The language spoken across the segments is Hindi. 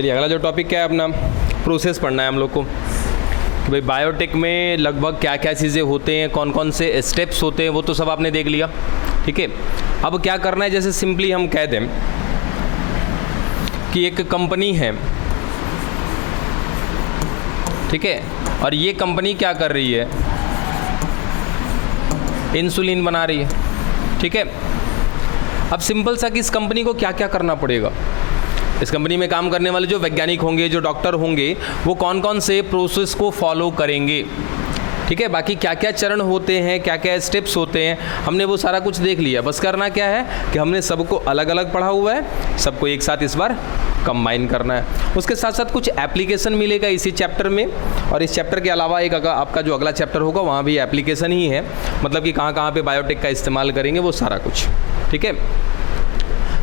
चलिए अगला जो टॉपिक क्या है अपना, प्रोसेस पढ़ना है हम लोग को कि भाई बायोटेक में लगभग क्या क्या चीज़ें होते हैं, कौन कौन से स्टेप्स होते हैं, वो तो सब आपने देख लिया। ठीक है, अब क्या करना है, जैसे सिंपली हम कह दें कि एक कंपनी है, ठीक है, और ये कंपनी क्या कर रही है, इंसुलिन बना रही है। ठीक है, अब सिंपल सा कि इस कंपनी को क्या क्या करना पड़ेगा, इस कंपनी में काम करने वाले जो वैज्ञानिक होंगे, जो डॉक्टर होंगे, वो कौन कौन से प्रोसेस को फॉलो करेंगे। ठीक है, बाकी क्या क्या चरण होते हैं, क्या क्या स्टेप्स होते हैं, हमने वो सारा कुछ देख लिया। बस करना क्या है कि हमने सबको अलग अलग पढ़ा हुआ है, सबको एक साथ इस बार कंबाइन करना है। उसके साथ साथ कुछ एप्लीकेशन मिलेगा इसी चैप्टर में, और इस चैप्टर के अलावा एक आपका जो अगला चैप्टर होगा वहाँ भी एप्लीकेशन ही है, मतलब कि कहाँ कहाँ पे बायोटेक का इस्तेमाल करेंगे वो सारा कुछ। ठीक है,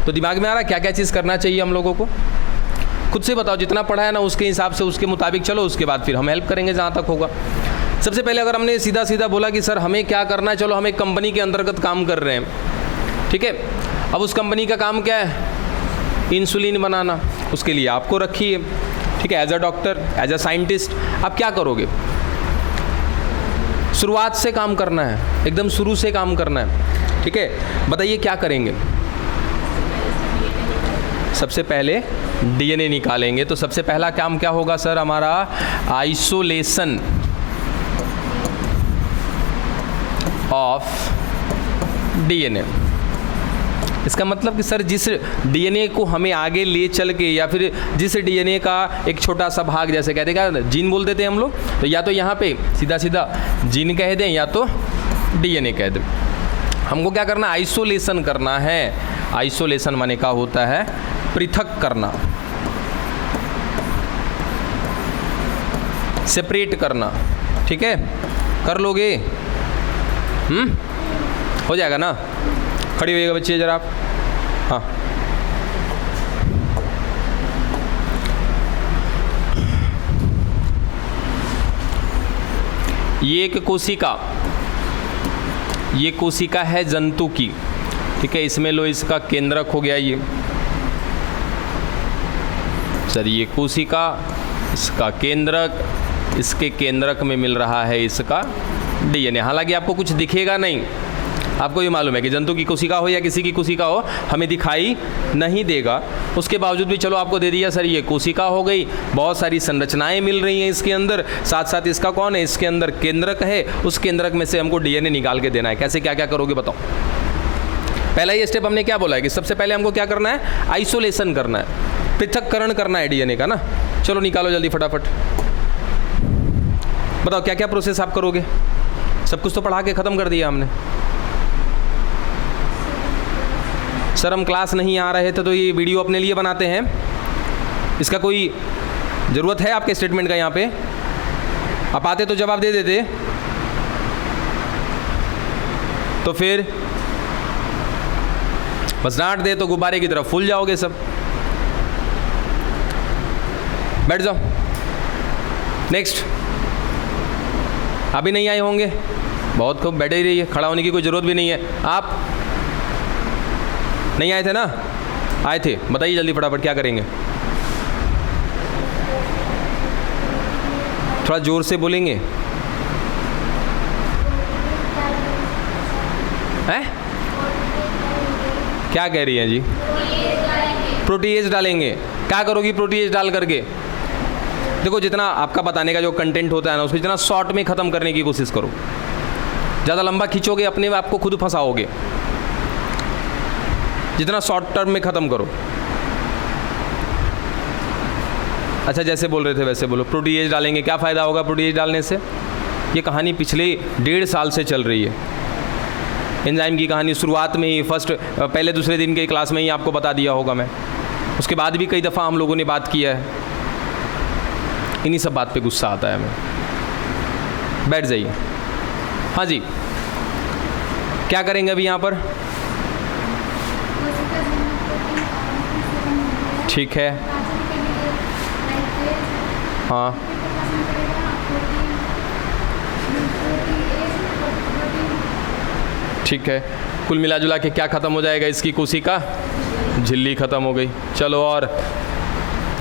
तो दिमाग में आ रहा है क्या क्या चीज़ करना चाहिए हम लोगों को, खुद से बताओ, जितना पढ़ा है ना उसके हिसाब से उसके मुताबिक चलो, उसके बाद फिर हम हेल्प करेंगे जहाँ तक होगा। सबसे पहले अगर हमने सीधा सीधा बोला कि सर हमें क्या करना है, चलो हम एक कंपनी के अंतर्गत काम कर रहे हैं। ठीक है, अब उस कंपनी का काम क्या है, इंसुलिन बनाना, उसके लिए आपको रखिए। ठीक है, as a doctor, as a scientist आप क्या करोगे, शुरुआत से काम करना है, एकदम शुरू से काम करना है। ठीक है, बताइए क्या करेंगे। सबसे पहले डीएनए निकालेंगे, तो सबसे पहला काम क्या होगा सर हमारा, आइसोलेशन ऑफ डीएनए। इसका मतलब कि सर जिस डीएनए को हमें आगे ले चल के, या फिर जिस डीएनए का एक छोटा सा भाग, जैसे कहते हैं जीन बोल देते हैं हम लोग, तो या तो यहाँ पे सीधा सीधा जीन कह दें या तो डीएनए कह दें। हमको क्या करना, आइसोलेशन करना है। आइसोलेशन माने का होता है पृथक करना, सेपरेट करना। ठीक है, कर लोगे, हो जाएगा ना। खड़ी होइएगा बच्चे जरा आप, हाँ। ये एक कोशिका, ये कोशिका है जंतु की। ठीक है, इसमें लो इसका केंद्रक हो गया ये सर, ये कोशिका, इसका केंद्रक, इसके केंद्रक में मिल रहा है इसका डीएनए। हालांकि आपको कुछ दिखेगा नहीं, आपको ये मालूम है कि जंतु की कोशिका हो या किसी की कोशिका हो, हमें दिखाई नहीं देगा, उसके बावजूद भी चलो आपको दे दिया सर ये कोशिका हो गई, बहुत सारी संरचनाएं मिल रही हैं इसके अंदर, साथ साथ इसका कौन है, इसके अंदर केंद्रक है, उस केंद्रक में से हमको डीएनए निकाल के देना है। कैसे क्या क्या करोगे बताओ। पहला ये स्टेप हमने क्या बोला है कि सबसे पहले हमको क्या करना है, आइसोलेशन करना है, पृथक्करण करना है डीएनए का ना। चलो निकालो जल्दी फटाफट, बताओ क्या क्या प्रोसेस आप करोगे। सब कुछ तो पढ़ा के ख़त्म कर दिया हमने। सर हम क्लास नहीं आ रहे थे तो ये वीडियो अपने लिए बनाते हैं, इसका कोई ज़रूरत है आपके स्टेटमेंट का यहाँ पे? आप आते तो जवाब दे देते, तो फिर बस डांट दे तो गुब्बारे की तरफ फूल जाओगे सब। बैठ जाओ। नेक्स्ट, अभी नहीं आए होंगे, बहुत खूब, बैठे ही रहिए, खड़ा होने की कोई ज़रूरत भी नहीं है। आप नहीं आए थे ना, आए थे, बताइए जल्दी फटाफट क्या करेंगे। थोड़ा जोर से बोलेंगे। हैं? क्या कह रही हैं जी? प्रोटीएज डालेंगे। क्या करोगी प्रोटीएज डाल करके? देखो जितना आपका बताने का जो कंटेंट होता है ना, उसको जितना शॉर्ट में ख़त्म करने की कोशिश करो। ज़्यादा लंबा खींचोगे अपने आप को खुद फंसाओगे, जितना शॉर्ट टर्म में ख़त्म करो। अच्छा जैसे बोल रहे थे वैसे बोलो। प्रोटीएज डालेंगे, क्या फ़ायदा होगा प्रोटीएज डालने से? ये कहानी पिछले 1.5 साल से चल रही है, एंजाइम की कहानी। शुरुआत में ही पहले दूसरे दिन के क्लास में ही आपको बता दिया होगा मैं, उसके बाद भी कई दफ़ा हम लोगों ने बात किया है। इन्हीं सब बात पे गुस्सा आता है हमें। बैठ जाइए। हाँ जी, क्या करेंगे अभी यहाँ पर? ठीक है, हाँ ठीक है। कुल मिला जुला के क्या ख़त्म हो जाएगा? इसकी कोशिका झिल्ली ख़त्म हो गई। चलो और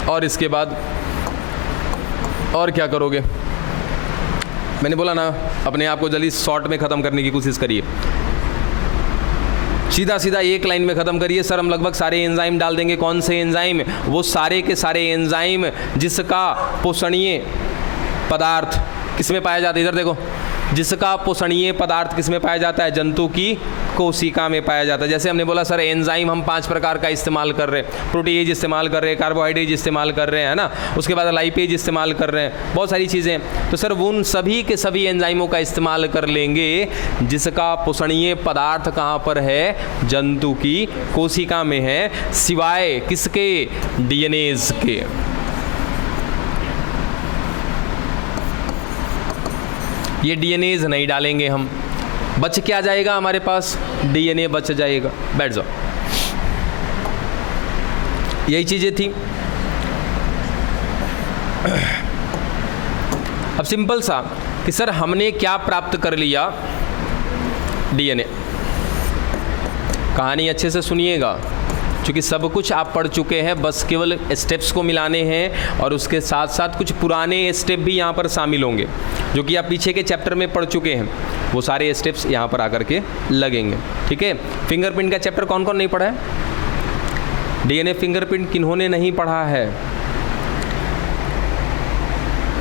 और इसके बाद और क्या करोगे? मैंने बोला ना, अपने आप को जल्दी शॉर्ट में ख़त्म करने की कोशिश करिए, सीधा सीधा एक लाइन में ख़त्म करिए। सर हम लगभग सारे एंजाइम डाल देंगे। कौन से एंजाइम? वो सारे के सारे एंजाइम जिसका पोषणीय पदार्थ किसमें पाया जाता है? इधर देखो, जिसका पोषणीय पदार्थ किसमें पाया जाता है? जंतु की कोशिका में पाया जाता है। जैसे हमने बोला सर एंजाइम हम 5 प्रकार का इस्तेमाल कर रहे हैं, प्रोटीज इस्तेमाल कर रहे हैं, कार्बोहाइड्रेट इस्तेमाल कर रहे हैं, है ना, उसके बाद लाइपेज इस्तेमाल कर रहे हैं, बहुत सारी चीज़ें। तो सर उन सभी के सभी एंजाइमों का इस्तेमाल कर लेंगे जिसका पोषणीय पदार्थ कहाँ पर है? जंतु की कोशिका में है, सिवाय किसके? डीएनएज के। ये डीएनएज नहीं डालेंगे हम, बच क्या जाएगा हमारे पास? डीएनए बच जाएगा। बैठ जाओ, यही चीजें थी। अब सिंपल सा कि सर हमने क्या प्राप्त कर लिया? डीएनए। कहानी अच्छे से सुनिएगा, क्योंकि सब कुछ आप पढ़ चुके हैं, बस केवल स्टेप्स को मिलाने हैं और उसके साथ साथ कुछ पुराने स्टेप भी यहाँ पर शामिल होंगे जो कि आप पीछे के चैप्टर में पढ़ चुके हैं। वो सारे स्टेप्स यहाँ पर आकर के लगेंगे, ठीक है। फिंगरप्रिंट का चैप्टर कौन कौन नहीं पढ़ा है? डीएनए फिंगरप्रिंट किन्होंने नहीं पढ़ा है?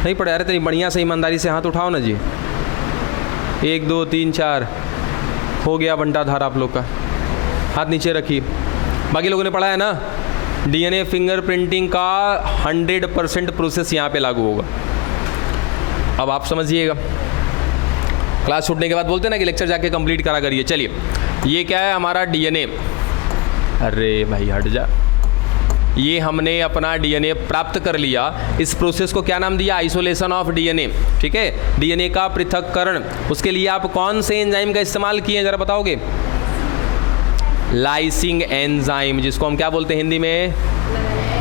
नहीं पढ़ा? अरे तेरी बढ़िया से ईमानदारी से हाथ उठाओ ना जी। 1 2 3 4 हो गया बंटाधार आप लोग का। हाथ नीचे रखिए। बाकी लोगों ने पढ़ा है ना? डीएनए फिंगरप्रिंटिंग का 100% प्रोसेस यहाँ पे लागू होगा। अब आप समझिएगा, क्लास छूटने के बाद बोलते हैं ना कि लेक्चर जाके कंप्लीट करा करिए। चलिए, ये क्या है? हमारा डीएनए। अरे भाई हट जा। ये हमने अपना डीएनए प्राप्त कर लिया। इस प्रोसेस को क्या नाम दिया? आइसोलेशन ऑफ डीएनए, ठीक है। डीएनए का पृथक्करण। उसके लिए आप कौन से एंजाइम का इस्तेमाल किए जरा बताओगे? लाइसिंग एंजाइम, जिसको हम क्या बोलते हैं हिंदी में?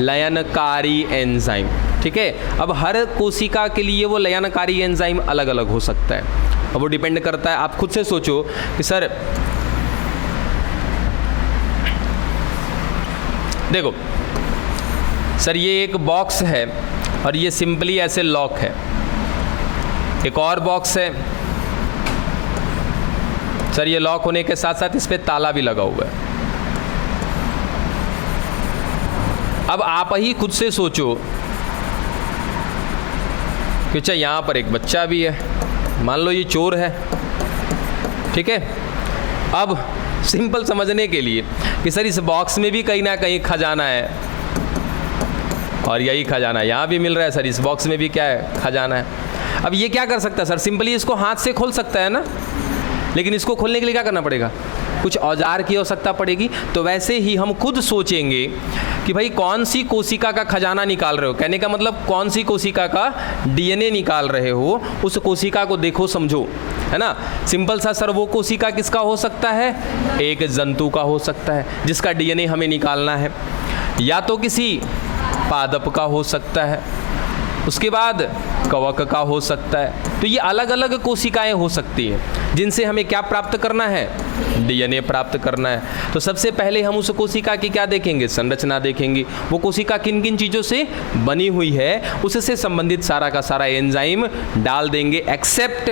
लयनकारी एंजाइम, ठीक है। अब हर कोशिका के लिए वो लयनकारी एंजाइम अलग अलग हो सकता है। अब वो डिपेंड करता है, आप खुद से सोचो कि सर देखो सर ये एक बॉक्स है और ये सिंपली ऐसे लॉक है। एक और बॉक्स है सर, ये लॉक होने के साथ साथ इस पे ताला भी लगा हुआ है। अब आप ही खुद से सोचो कि अच्छा यहाँ पर एक बच्चा भी है, मान लो ये चोर है, ठीक है। अब सिंपल समझने के लिए कि सर इस बॉक्स में भी कहीं ना कहीं खजाना है और यही खजाना यहाँ भी मिल रहा है। सर इस बॉक्स में भी क्या है? खजाना है। अब ये क्या कर सकता है? सर सिंपली इसको हाथ से खोल सकता है ना, लेकिन इसको खोलने के लिए क्या करना पड़ेगा? कुछ औजार की आवश्यकता पड़ेगी। तो वैसे ही हम खुद सोचेंगे कि भाई कौन सी कोशिका का खजाना निकाल रहे हो, कहने का मतलब कौन सी कोशिका का डीएनए निकाल रहे हो, उस कोशिका को देखो समझो, है ना। सिंपल सा सर वो कोशिका किसका हो सकता है? एक जंतु का हो सकता है जिसका डीएनए हमें निकालना है, या तो किसी पादप का हो सकता है, उसके बाद कवक का हो सकता है। तो ये अलग अलग कोशिकाएं हो सकती हैं जिनसे हमें क्या प्राप्त करना है? डीएनए प्राप्त करना है। तो सबसे पहले हम उस कोशिका की क्या देखेंगे? संरचना देखेंगे। वो कोशिका किन किन चीज़ों से बनी हुई है उससे संबंधित सारा का सारा एंजाइम डाल देंगे, एक्सेप्ट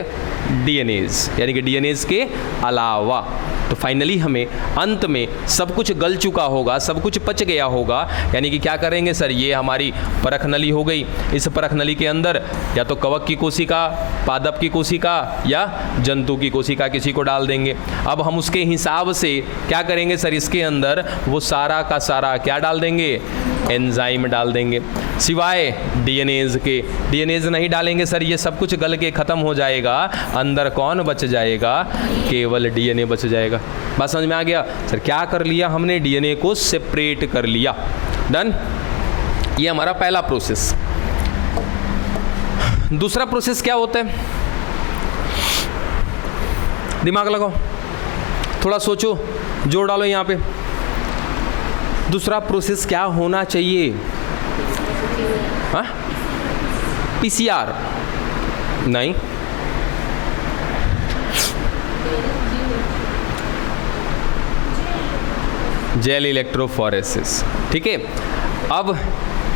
डीएनएज, यानी कि डीएनएज के अलावा। तो फाइनली हमें अंत में सब कुछ गल चुका होगा, सब कुछ पच गया होगा, यानी कि क्या करेंगे सर? ये हमारी परख नली हो गई। इस परख नली के अंदर या तो कवक की कोशिका, पादप की कोशिका या जंतु की कोशिका किसी को डाल देंगे। अब हम उसके हिसाब से क्या करेंगे सर? इसके अंदर वो सारा का सारा क्या डाल देंगे? एंजाइम डाल देंगे, सिवाय डीएनएज के। डीएनएज नहीं डालेंगे सर, ये सब कुछ गल के ख़त्म हो जाएगा। अंदर कौन बच जाएगा? केवल डीएनए बच जाएगा। बात समझ में आ गया? सर क्या कर लिया हमने? डीएनए को सेपरेट कर लिया। डन। ये हमारा पहला प्रोसेस। दूसरा प्रोसेस क्या होता है? दिमाग लगाओ, थोड़ा सोचो, जोड़ डालो यहाँ पे। दूसरा प्रोसेस क्या होना चाहिए? हाँ? पीसीआर नहीं, जेल इलेक्ट्रोफोरेसिस, ठीक है। अब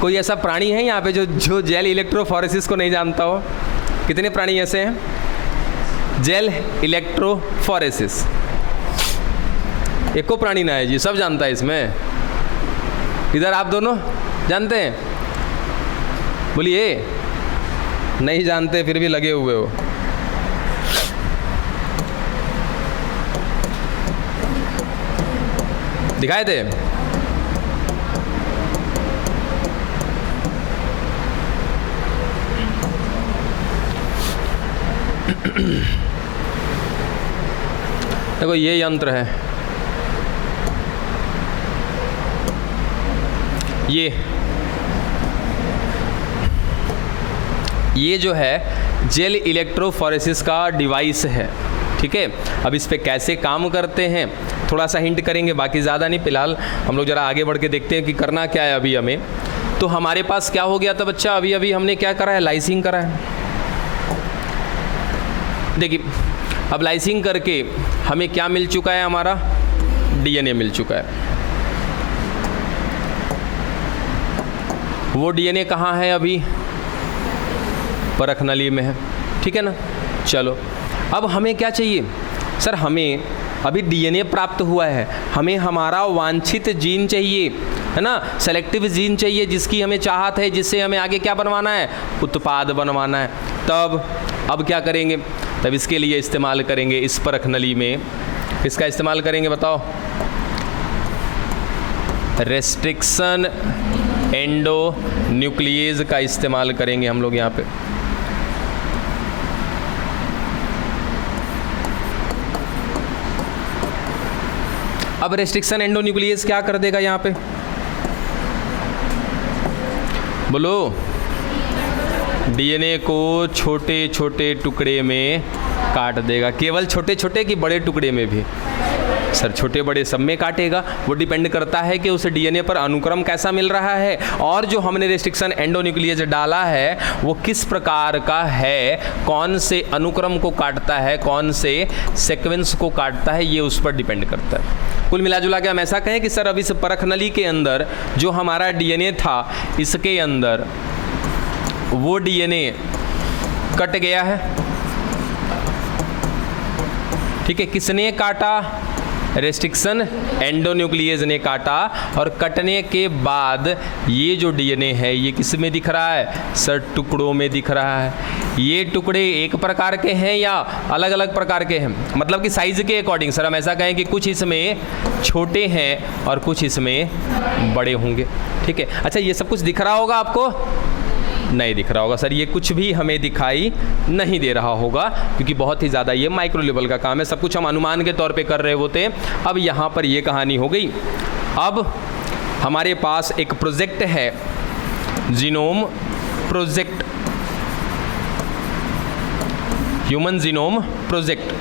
कोई ऐसा प्राणी है यहाँ पे जो जेल इलेक्ट्रोफोरेसिस को नहीं जानता हो? कितने प्राणी ऐसे हैं? जेल इलेक्ट्रोफोरेसिस एको प्राणी ना है जी, सब जानता है इसमें। इधर आप दोनों जानते हैं? बोलिए। नहीं जानते फिर भी लगे हुए हो। दिखाए थे? देखो ये यंत्र है, ये जो है जेल इलेक्ट्रोफोरेसिस का डिवाइस है, ठीक है। अब इस पे कैसे काम करते हैं थोड़ा सा हिंट करेंगे, बाकी ज़्यादा नहीं। फिलहाल हम लोग ज़रा आगे बढ़ के देखते हैं कि करना क्या है अभी हमें। तो हमारे पास क्या हो गया था बच्चा, अभी हमने क्या करा है, लाइसिंग करा है। देखिए अब लाइसिंग करके हमें क्या मिल चुका है, हमारा डीएनए मिल चुका है। वो डीएनए कहाँ है, अभी परख नली में है, ठीक है ना। चलो अब हमें क्या चाहिए सर, हमें अभी डीएनए प्राप्त हुआ है, हमें हमारा वांछित जीन चाहिए, है ना, सेलेक्टिव जीन चाहिए जिसकी हमें चाहत है, जिससे हमें आगे क्या बनवाना है, उत्पाद बनवाना है। तब अब क्या करेंगे, तब इसके लिए इस्तेमाल करेंगे, इस परख नली में इसका इस्तेमाल करेंगे, बताओ, रेस्ट्रिक्शन एंडो न्यूक्लियेज का इस्तेमाल करेंगे हम लोग यहाँ पे। अब रेस्ट्रिक्शन एंडो न्यूक्लियस क्या कर देगा यहाँ पे, बोलो? डीएनए को छोटे छोटे टुकड़े में काट देगा। केवल छोटे छोटे कि बड़े टुकड़े में भी? सर छोटे बड़े सब में काटेगा। वो डिपेंड करता है कि उस डीएनए पर अनुक्रम कैसा मिल रहा है और जो हमने रेस्ट्रिक्शन एंडोन्यूक्लियस डाला है वो किस प्रकार का है, कौन से अनुक्रम को काटता है, कौन से सीक्वेंस को काटता है, ये उस पर डिपेंड करता है। कुल मिला जुला के हम ऐसा कहें कि सर अब इस परख नली के अंदर जो हमारा डीएनए था, इसके अंदर वो डीएनए कट गया है, ठीक है। किसने काटा, रेस्ट्रिक्शन एंडोन्यूक्लियस ने काटा। और कटने के बाद ये जो डीएनए है ये किस में दिख रहा है, सर टुकड़ों में दिख रहा है। ये टुकड़े एक प्रकार के हैं या अलग अलग प्रकार के हैं, मतलब कि साइज के अकॉर्डिंग। सर हम ऐसा कहें कि कुछ इसमें छोटे हैं और कुछ इसमें बड़े होंगे, ठीक है। अच्छा ये सब कुछ दिख रहा होगा आपको? नहीं दिख रहा होगा सर, ये कुछ भी हमें दिखाई नहीं दे रहा होगा क्योंकि बहुत ही ज़्यादा ये माइक्रो लेवल का काम है, सब कुछ हम अनुमान के तौर पे कर रहे होते हैं। अब यहाँ पर ये कहानी हो गई। अब हमारे पास एक प्रोजेक्ट है, genome project, human genome project.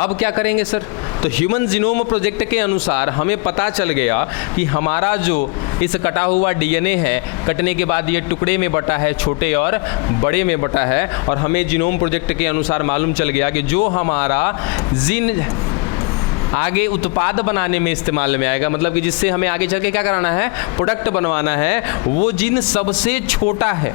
अब क्या करेंगे सर, तो ह्यूमन जीनोम प्रोजेक्ट के अनुसार हमें पता चल गया कि हमारा जो इस कटा हुआ डीएनए है, कटने के बाद ये टुकड़े में बटा है, छोटे और बड़े में बटा है। और हमें जीनोम प्रोजेक्ट के अनुसार मालूम चल गया कि जो हमारा जीन आगे उत्पाद बनाने में इस्तेमाल में आएगा, मतलब कि जिससे हमें आगे चल के क्या कराना है, प्रोडक्ट बनवाना है, वो जीन सबसे छोटा है।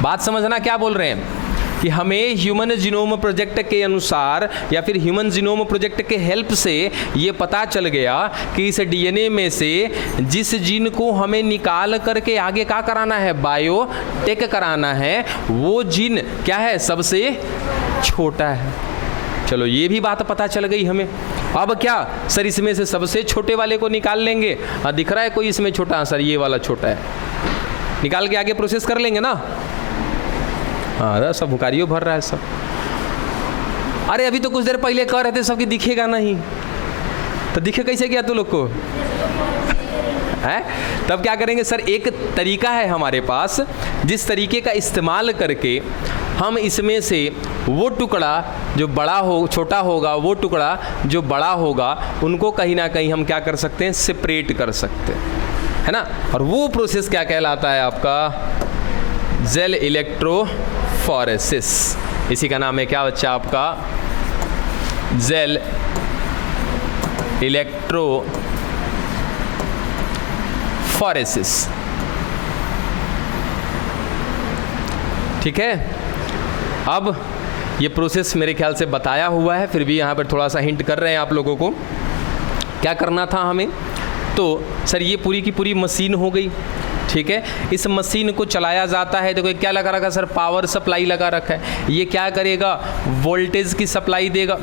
बात समझना क्या बोल रहे हैं कि हमें ह्यूमन जीनोम प्रोजेक्ट के अनुसार या फिर ह्यूमन जीनोम प्रोजेक्ट के हेल्प से ये पता चल गया कि इस डीएनए में से जिस जीन को हमें निकाल करके आगे क्या कराना है, बायोटेक कराना है, वो जीन क्या है, सबसे छोटा है। चलो ये भी बात पता चल गई हमें। अब क्या सर, इसमें से सबसे छोटे वाले को निकाल लेंगे। दिख रहा है कोई इसमें छोटा, सर ये वाला छोटा है, निकाल के आगे प्रोसेस कर लेंगे ना। हाँ सब हुकारियों भर रहा है सब। अरे अभी तो कुछ देर पहले कह रहे थे सबकी दिखेगा नहीं, तो दिखे कैसे गया तू लोग को है? तब क्या करेंगे सर, एक तरीका है हमारे पास जिस तरीके का इस्तेमाल करके हम इसमें से वो टुकड़ा जो बड़ा हो, छोटा होगा, वो टुकड़ा जो बड़ा होगा, उनको कहीं ना कहीं हम क्या कर सकते हैं, सेपरेट कर सकते हैं, है ना। और वो प्रोसेस क्या कहलाता है आपका, जेल इलेक्ट्रोफोरेसिस। इसी का नाम है क्या बच्चा आपका, जेल इलेक्ट्रोफोरेसिस। ठीक है, अब ये प्रोसेस मेरे ख्याल से बताया हुआ है, फिर भी यहाँ पर थोड़ा सा हिंट कर रहे हैं आप लोगों को क्या करना था हमें। तो सर ये पूरी की पूरी मशीन हो गई, ठीक है। इस मशीन को चलाया जाता है, देखो क्या लगा रखा है सर, पावर सप्लाई लगा रखा है। ये क्या करेगा, वोल्टेज की सप्लाई देगा,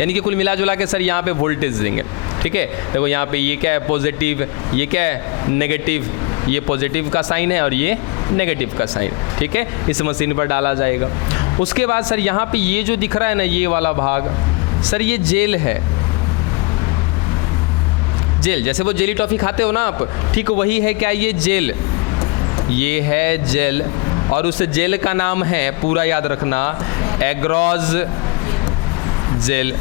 यानी कि कुल मिला जुला के सर यहाँ पे वोल्टेज देंगे, ठीक है। देखो यहाँ पे ये क्या है, पॉजिटिव, ये क्या है, नेगेटिव, ये पॉजिटिव का साइन है और ये नेगेटिव का साइन, ठीक है। इस मशीन पर डाला जाएगा। उसके बाद सर यहाँ पे ये जो दिख रहा है ना, ये वाला भाग सर ये जेल है। जेल, जैसे वो जेली टॉफ़ी खाते हो ना आप, ठीक वही है क्या, ये जेल, ये है जेल, और उस जेल का नाम है, पूरा याद रखना, एग्रोज जेल।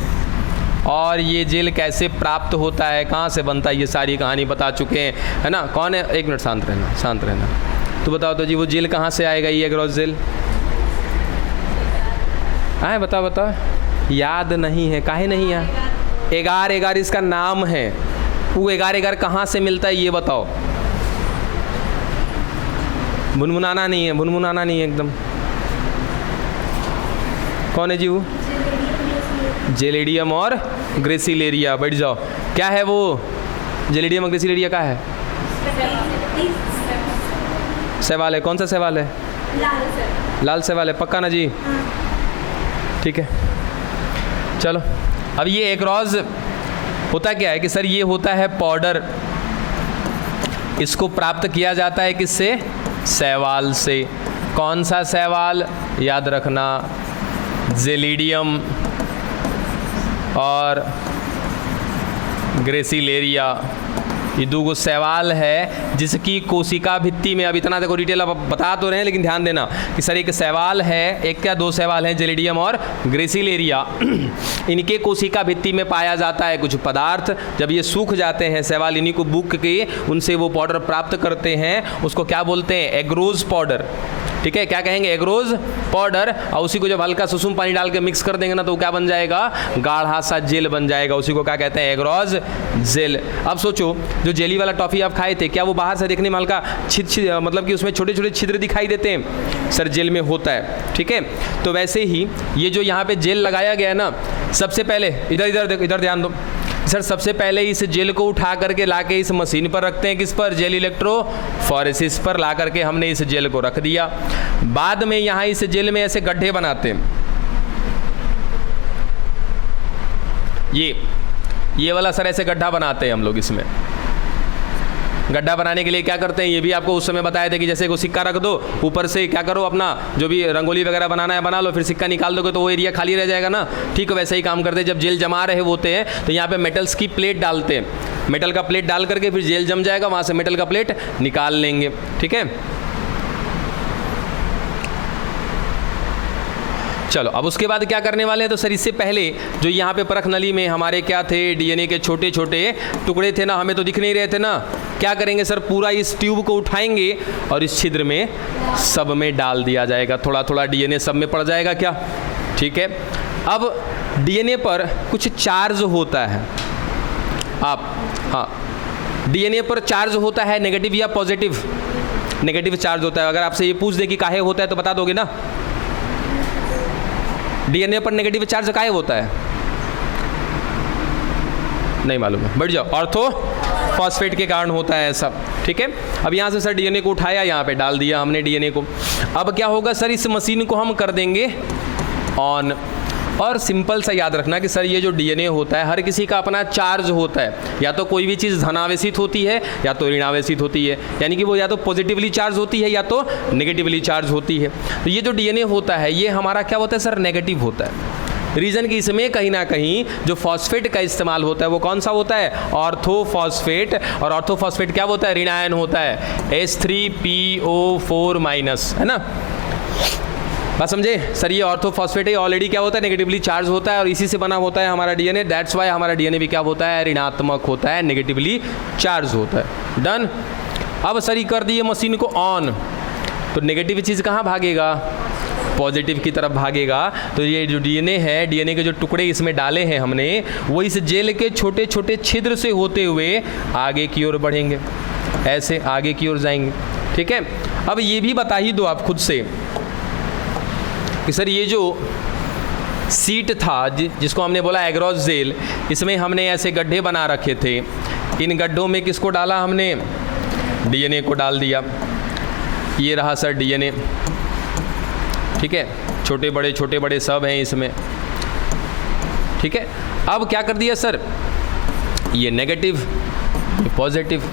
और ये जेल कैसे प्राप्त होता है, कहाँ से बनता है, ये सारी कहानी बता चुके हैं, है ना। कौन है, एक मिनट शांत रहना, शांत रहना। तो बताओ तो जी, वो जेल कहाँ से आएगा, ये एग्रोज जेल? हाँ बताओ बताओ, याद नहीं है, काहे नहीं है? एगार, एगार इसका नाम है। वो एगार एगार कहाँ से मिलता है ये बताओ। भुनभुनाना नहीं है, भुनभुनाना नहीं है एकदम। कौन है जी वो? जेलिडियम और ग्रेसिलेरिया। बैठ जाओ, क्या है वो जेलिडियम और ग्रेसिलेरिया? क्या है? सवाल है, कौन सा सवाल है? लाल सवाल है, पक्का ना जी? ठीक है, चलो। अब ये एग्रोज होता क्या है कि सर ये होता है पाउडर, इसको प्राप्त किया जाता है किससे? शैवाल से। कौन सा शैवाल, याद रखना, जेलिडियम और ग्रेसिलेरिया, ये दो शैवाल है जिसकी कोशिका भित्ति में, अब इतना देखो डिटेल अब बता तो रहे हैं, लेकिन ध्यान देना कि सर एक शैवाल है, एक क्या दो शैवाल हैं, जेलिडियम और ग्रेसिलेरिया। इनके कोशिका भित्ति में पाया जाता है कुछ पदार्थ। जब ये सूख जाते हैं शैवाल, इन्हीं को बुक के उनसे वो पाउडर प्राप्त करते हैं, उसको क्या बोलते हैं? एग्रोज पाउडर, ठीक है। क्या कहेंगे? एग्रोज पाउडर। और उसी को जब हल्का सुसुम पानी डाल के मिक्स कर देंगे ना, तो क्या बन जाएगा? गाढ़ा सा जेल बन जाएगा। उसी को क्या कहते हैं? Agarose gel. अब सोचो, जो जेली वाला टॉफ़ी आप खाए थे, क्या वो बाहर से देखने में हल्का मतलब कि उसमें छोटे छोटे छिद्र दिखाई देते हैं? सर जेल में होता है, ठीक है। तो वैसे ही ये जो यहाँ पे जेल लगाया गया है ना, सबसे पहले इधर ध्यान दो सर। सबसे पहले इस जेल को उठा करके लाके इस मशीन पर रखते हैं, किस पर? जेल इलेक्ट्रोफोरेसिस पर ला करके हमने इस जेल को रख दिया। बाद में यहाँ इस जेल में ऐसे गड्ढे बनाते हैं। ये वाला सर ऐसे गड्ढा बनाते हैं हम लोग। इसमें गड्ढा बनाने के लिए क्या करते हैं, ये भी आपको उस समय बताया था कि जैसे को सिक्का रख दो, ऊपर से क्या करो, अपना जो भी रंगोली वगैरह बनाना है बना लो, फिर सिक्का निकाल दोगे तो वो एरिया खाली रह जाएगा ना। ठीक है, वैसे ही काम करते हैं। जब जेल जमा रहे होते हैं तो यहाँ पे मेटल्स की प्लेट डालते हैं। मेटल का प्लेट डाल करके फिर जेल जम जाएगा, वहाँ से मेटल का प्लेट निकाल लेंगे, ठीक है। चलो, अब उसके बाद क्या करने वाले हैं? तो सर इससे पहले जो यहाँ पे परख नली में हमारे क्या थे, डीएनए के छोटे छोटे टुकड़े थे ना, हमें तो दिख नहीं रहे थे ना। क्या करेंगे सर? पूरा इस ट्यूब को उठाएंगे और इस छिद्र में सब में डाल दिया जाएगा। थोड़ा थोड़ा डीएनए सब में पड़ जाएगा क्या, ठीक है। अब डीएनए पर कुछ चार्ज होता है। हाँ, डीएनए पर चार्ज होता है, नेगेटिव या पॉजिटिव? नेगेटिव चार्ज होता है। अगर आपसे ये पूछ दे कि काहे होता है तो बता दोगे ना? डीएनए पर नेगेटिव चार्ज काहे होता है? नहीं मालूम है, बैठ जाओ। ऑर्थोफॉस्फेट के कारण होता है ऐसा, ठीक है। अब यहाँ से सर डीएनए को उठाया, यहाँ पे डाल दिया हमने डीएनए को। अब क्या होगा सर? इस मशीन को हम कर देंगे ऑन। और सिंपल सा याद रखना कि सर ये जो डीएनए होता है, हर किसी का अपना चार्ज होता है। या तो कोई भी चीज़ धनावेशित होती है या तो ऋणावेशित होती है, यानी कि वो या तो पॉजिटिवली चार्ज होती है या तो नेगेटिवली चार्ज होती है। तो ये जो डीएनए होता है ये हमारा क्या होता है सर? नेगेटिव होता है। रीज़न कि इसमें कहीं ना कहीं जो फॉस्फेट का इस्तेमाल होता है वो कौन सा होता है? ऑर्थोफॉस्फेट। और ऑर्थोफॉस्फेट क्या होता है? ऋणायन होता है, H3PO4-, है ना। बात समझे सर? ये ऑर्थोफॉस्फेट है, ऑलरेडी क्या होता है? नेगेटिवली चार्ज होता है और इसी से बना होता है हमारा डीएनए। दैट्स वाई हमारा डीएनए भी क्या होता है? ऋणात्मक होता है, नेगेटिवली चार्ज होता है। डन। अब सर ये कर दिए मशीन को ऑन, तो नेगेटिव चीज़ कहाँ भागेगा? पॉजिटिव की तरफ भागेगा। तो ये जो डीएनए है, डीएनए के जो टुकड़े इसमें डाले हैं हमने, वो इस जेल के छोटे छोटे छिद्र से होते हुए आगे की ओर बढ़ेंगे, ऐसे आगे की ओर जाएंगे। ठीक है, अब ये भी बता ही दो आप खुद से कि सर ये जो सीट था जिसको हमने बोला एग्रोस जेल, इसमें हमने ऐसे गड्ढे बना रखे थे। इन गड्ढों में किसको डाला हमने? डीएनए को डाल दिया। ये रहा सर डीएनए। ठीक है, छोटे बड़े सब हैं इसमें। ठीक है, अब क्या कर दिया सर? ये नेगेटिव, ये पॉजिटिव।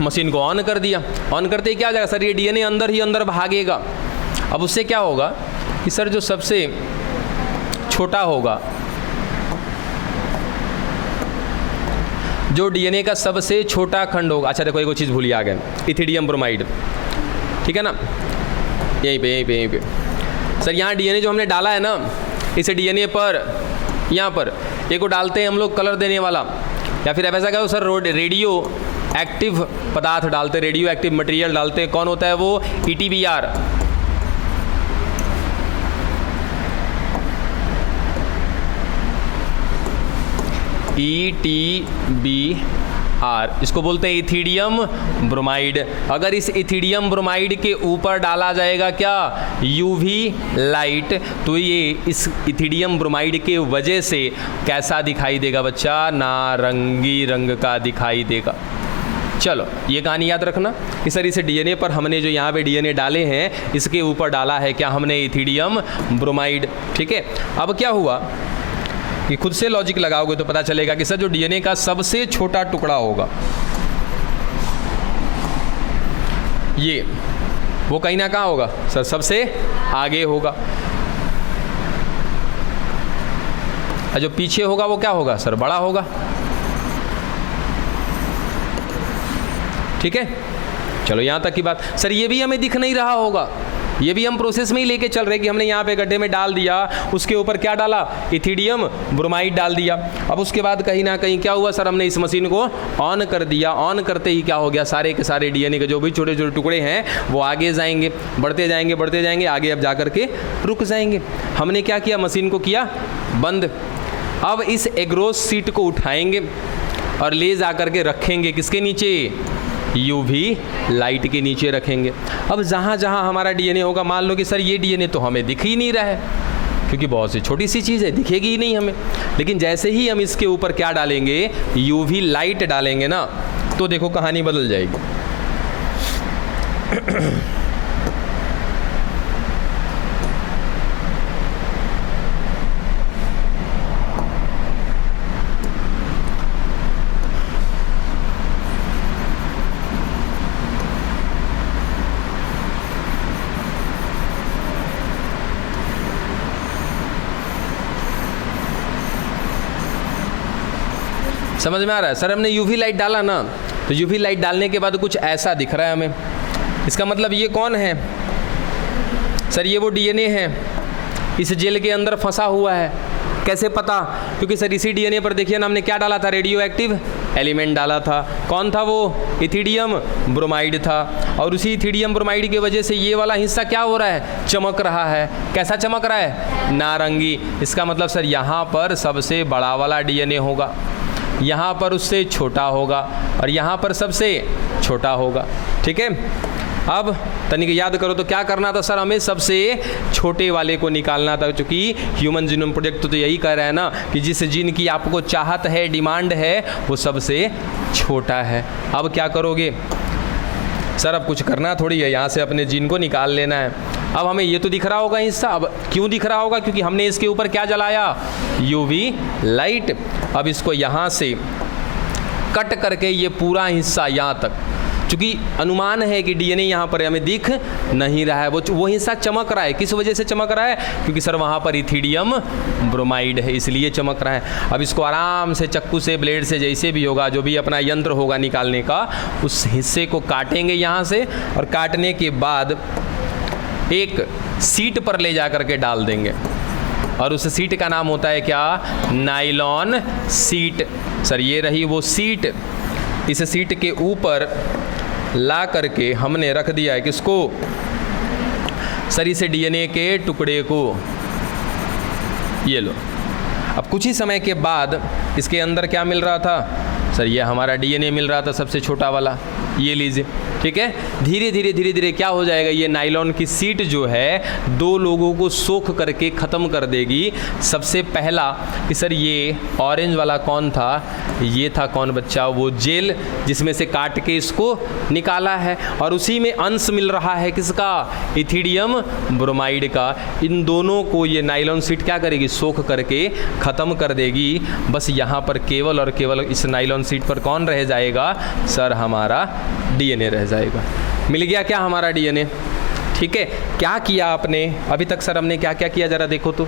मशीन को ऑन कर दिया। ऑन करते ही क्या हो जाएगा सर? ये डीएनए अंदर ही अंदर भागेगा। अब उससे क्या होगा कि सर जो सबसे छोटा होगा, जो डीएनए का सबसे छोटा खंड होगा, अच्छा देखो एक चीज़ भूलिए आ गए, इथिडियम ब्रोमाइड। ठीक है ना, यहीं पे सर यहाँ डीएनए जो हमने डाला है ना, इस डीएनए पर यहाँ पर एक को डालते हैं हम लोग कलर देने वाला, या फिर ऐसा कहो सर रेडियो एक्टिव पदार्थ डालते, रेडियो एक्टिव मटेरियल डालते। कौन होता है वो? ETBR। ETBR, इसको बोलते हैं इथिडियम ब्रोमाइड। अगर इस इथिडियम ब्रोमाइड के ऊपर डाला जाएगा क्या? UV लाइट, तो ये इस इथिडियम ब्रोमाइड के वजह से कैसा दिखाई देगा बच्चा? नारंगी रंग का दिखाई देगा। चलो ये कहानी याद रखना कि सर इस डीएनए पर हमने जो यहाँ पे डीएनए डाले हैं, इसके ऊपर डाला है क्या हमने? Ethidium bromide. ठीक है, अब क्या हुआ कि खुद से लॉजिक लगाओगे तो पता चलेगा कि सर जो डीएनए का सबसे छोटा टुकड़ा होगा, ये वो कहीं ना कहाँ होगा सर? सबसे आगे होगा। और जो पीछे होगा वो क्या होगा सर? बड़ा होगा। ठीक है, चलो यहाँ तक की बात। सर ये भी हमें दिख नहीं रहा होगा, ये भी हम प्रोसेस में ही लेके चल रहे कि हमने यहाँ पे गड्ढे में डाल दिया, उसके ऊपर क्या डाला? इथिडियम ब्रोमाइड डाल दिया। अब उसके बाद कहीं ना कहीं क्या हुआ सर? हमने इस मशीन को ऑन कर दिया। ऑन करते ही क्या हो गया? सारे के सारे डीएनए के जो भी छोटे छोटे टुकड़े हैं वो आगे जाएंगे, बढ़ते जाएंगे, आगे अब जा करके रुक जाएंगे। हमने क्या किया? मशीन को किया बंद। अब इस एग्रोस सीट को उठाएंगे और ले जा करके रखेंगे किसके नीचे? UV लाइट के नीचे रखेंगे। अब जहाँ जहाँ हमारा डीएनए होगा, मान लो कि सर ये डीएनए तो हमें दिख ही नहीं रहा है, क्योंकि बहुत सी छोटी सी चीज़ है, दिखेगी ही नहीं हमें। लेकिन जैसे ही हम इसके ऊपर क्या डालेंगे? UV लाइट डालेंगे ना, तो देखो कहानी बदल जाएगी। समझ में आ रहा है? सर हमने UV लाइट डाला ना, तो UV लाइट डालने के बाद कुछ ऐसा दिख रहा है हमें। इसका मतलब ये कौन है सर? ये वो डीएनए है, इस जेल के अंदर फंसा हुआ है। कैसे पता? क्योंकि सर इसी डीएनए पर देखिए ना, हमने क्या डाला था? रेडियो एक्टिव एलिमेंट डाला था। कौन था वो? इथिडियम ब्रोमाइड था। और उसी इथिडियम ब्रोमाइड की वजह से ये वाला हिस्सा क्या हो रहा है? चमक रहा है। कैसा चमक रहा है? नारंगी। इसका मतलब सर यहाँ पर सबसे बड़ा वाला डीएनए होगा, यहाँ पर उससे छोटा होगा, और यहाँ पर सबसे छोटा होगा। ठीक है, अब तनिक याद करो तो क्या करना था सर? हमें सबसे छोटे वाले को निकालना था, क्योंकि ह्यूमन जीनोम प्रोजेक्ट तो यही कह रहा है ना कि जिस जीन की आपको चाहत है, डिमांड है, वो सबसे छोटा है। अब क्या करोगे सर? अब कुछ करना थोड़ी है, यहाँ से अपने जीन को निकाल लेना है। अब हमें ये तो दिख रहा होगा हिस्सा। अब क्यों दिख रहा होगा? क्योंकि हमने इसके ऊपर क्या जलाया? UV light. अब इसको यहाँ से कट करके ये पूरा हिस्सा यहाँ तक, क्योंकि अनुमान है कि डीएनए यहाँ पर हमें दिख नहीं रहा है, वो हिस्सा चमक रहा है। किस वजह से चमक रहा है? क्योंकि सर वहाँ पर इथिडियम ब्रोमाइड है, इसलिए चमक रहा है। अब इसको आराम से चक्कू से, ब्लेड से, जैसे भी होगा, जो भी अपना यंत्र होगा निकालने का, उस हिस्से को काटेंगे यहाँ से, और काटने के बाद एक सीट पर ले जा करके डाल देंगे, और उस सीट का नाम होता है क्या? Nylon seat. सर ये रही वो सीट। इस सीट के ऊपर ला करके हमने रख दिया है किसको? सर इसे डीएनए के टुकड़े को, ये लो। अब कुछ ही समय के बाद इसके अंदर क्या मिल रहा था सर, ये हमारा डीएनए मिल रहा था सबसे छोटा वाला, ये लीजिए। ठीक है, धीरे धीरे क्या हो जाएगा, ये नायलॉन की सीट जो है 2 लोगों को सोख करके ख़त्म कर देगी। सबसे पहला कि सर ये ऑरेंज वाला कौन था, ये था कौन बच्चा, वो जेल जिसमें से काट के इसको निकाला है, और उसी में अंश मिल रहा है किसका, इथिडियम ब्रोमाइड का। इन दोनों को ये नायलॉन सीट क्या करेगी, सोख करके ख़त्म कर देगी। बस यहाँ पर केवल और केवल इस नायलॉन सीट पर कौन रह जाएगा सर, हमारा डीएनए रह जाएगा। मिल गया क्या हमारा डीएनए। ठीक है, क्या किया आपने अभी तक सर, हमने क्या क्या किया जरा देखो तो।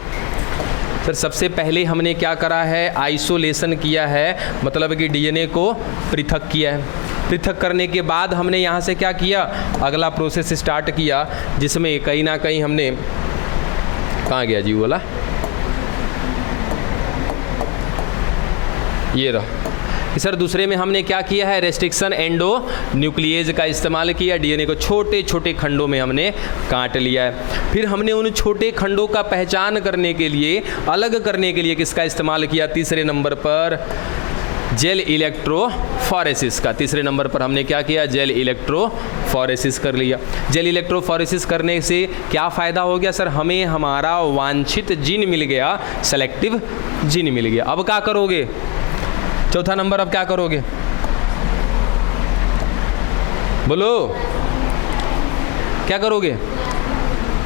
सर सबसे पहले हमने क्या करा है, आइसोलेशन किया है, मतलब कि डीएनए को पृथक किया है। पृथक करने के बाद हमने यहाँ से क्या किया, अगला प्रोसेस स्टार्ट किया, जिसमें कहीं ना कहीं हमने, कहाँ गया जी बोला, ये रहा कि सर दूसरे में हमने क्या किया है, रेस्ट्रिक्शन एंडो न्यूक्लिएज का इस्तेमाल किया। डीएनए को छोटे छोटे खंडों में हमने काट लिया है। फिर हमने उन छोटे खंडों का पहचान करने के लिए, अलग करने के लिए किसका इस्तेमाल किया, तीसरे नंबर पर जेल इलेक्ट्रोफोरेसिस का। तीसरे नंबर पर हमने क्या किया, जेल इलेक्ट्रोफोरेसिस कर लिया। जेल इलेक्ट्रोफोरेसिस करने से क्या फ़ायदा हो गया सर, हमें हमारा वांछित जीन मिल गया, सेलेक्टिव जीन मिल गया। अब क्या करोगे, चौथा नंबर, अब क्या करोगे बोलो, क्या करोगे,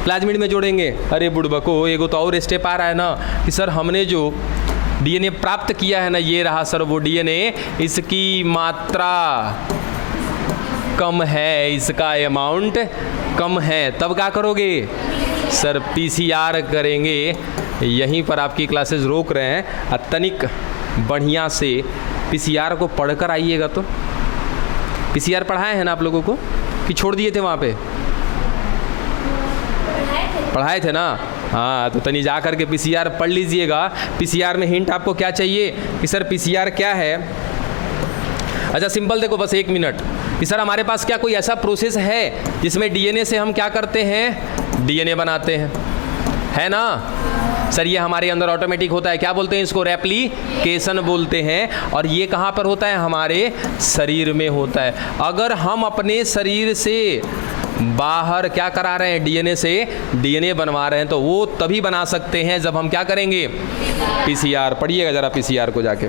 प्लाज्मिड में जोड़ेंगे। अरे बुड़बको, एगो तो और स्टेप आ रहा है ना कि सर हमने जो डीएनए प्राप्त किया है ना, ये रहा सर वो डीएनए, इसकी मात्रा कम है, इसका अमाउंट कम है, तब क्या करोगे सर, पीसीआर करेंगे। यहीं पर आपकी क्लासेस रोक रहे हैं, तनिक बढ़िया से पीसीआर को पढ़कर आइएगा। तो पीसीआर पढ़ाए हैं ना आप लोगों को कि छोड़ दिए थे वहाँ पे, पढ़ाए थे ना, हाँ, तो तनी जा करके पीसीआर पढ़ लीजिएगा। पीसीआर में हिंट आपको क्या चाहिए कि सर पीसीआर क्या है। अच्छा सिंपल देखो, बस 1 मिनट कि सर हमारे पास क्या कोई ऐसा प्रोसेस है जिसमें डीएनए से हम क्या करते हैं, डीएनए बनाते हैं, है ना सर। ये हमारे अंदर ऑटोमेटिक होता है, क्या बोलते हैं इसको, रेप्लिकेशन बोलते हैं। और ये कहाँ पर होता है, हमारे शरीर में होता है। अगर हम अपने शरीर से बाहर क्या करा रहे हैं, डीएनए से डीएनए बनवा रहे हैं, तो वो तभी बना सकते हैं जब हम क्या करेंगे, पीसीआर। पढ़िएगा जरा पीसीआर को जाके।